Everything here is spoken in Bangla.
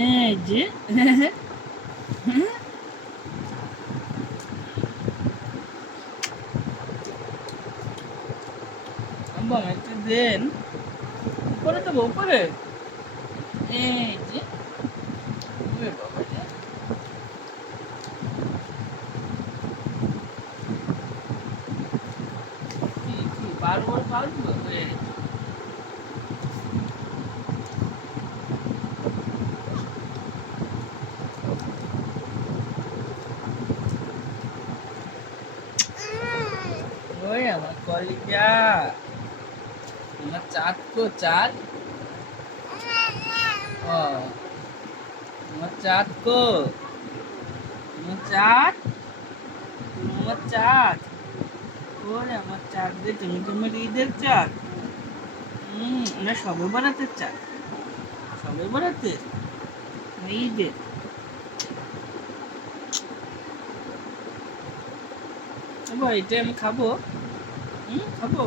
এই যে আব্বা একটু দেন, উপরে দেবো উপরে। এই যে ওরে বাবা রে। কি বারবার পারবো হয়ে গেছে। ওই আমার কলিজা, আমার চাঁদ কো চাঁদ। ও আমার চাঁদ কো, আমার চাঁদ, আমার চাঁদ। ওরে আমার চাঁদ রে, তুমি তোমার ঈদের চাঁদ। না সবে বরাতের চাঁদ, সবে বরাতের না ঈদের। বাবা এটা আমি খাবো, খাবো।